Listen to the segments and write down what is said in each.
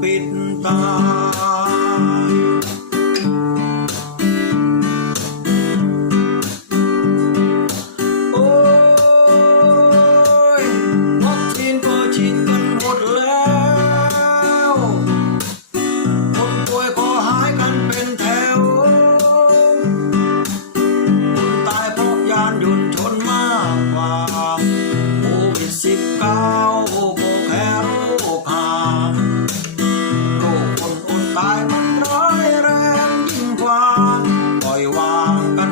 faith and power.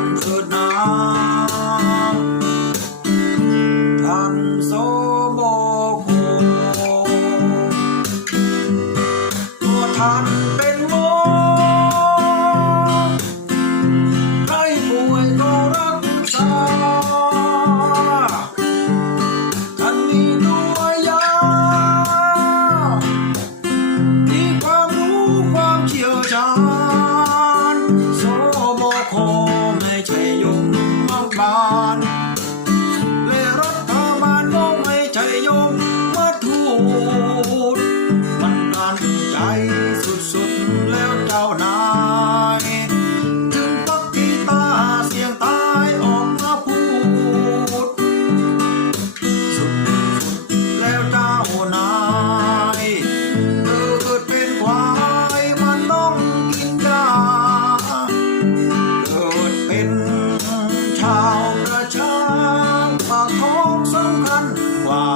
could not. านเลยรัฐบาลมองให้ใจยมมาทูดมันนานใจสุดๆแล้วเจ้านาย ท้องสำคัญกว่า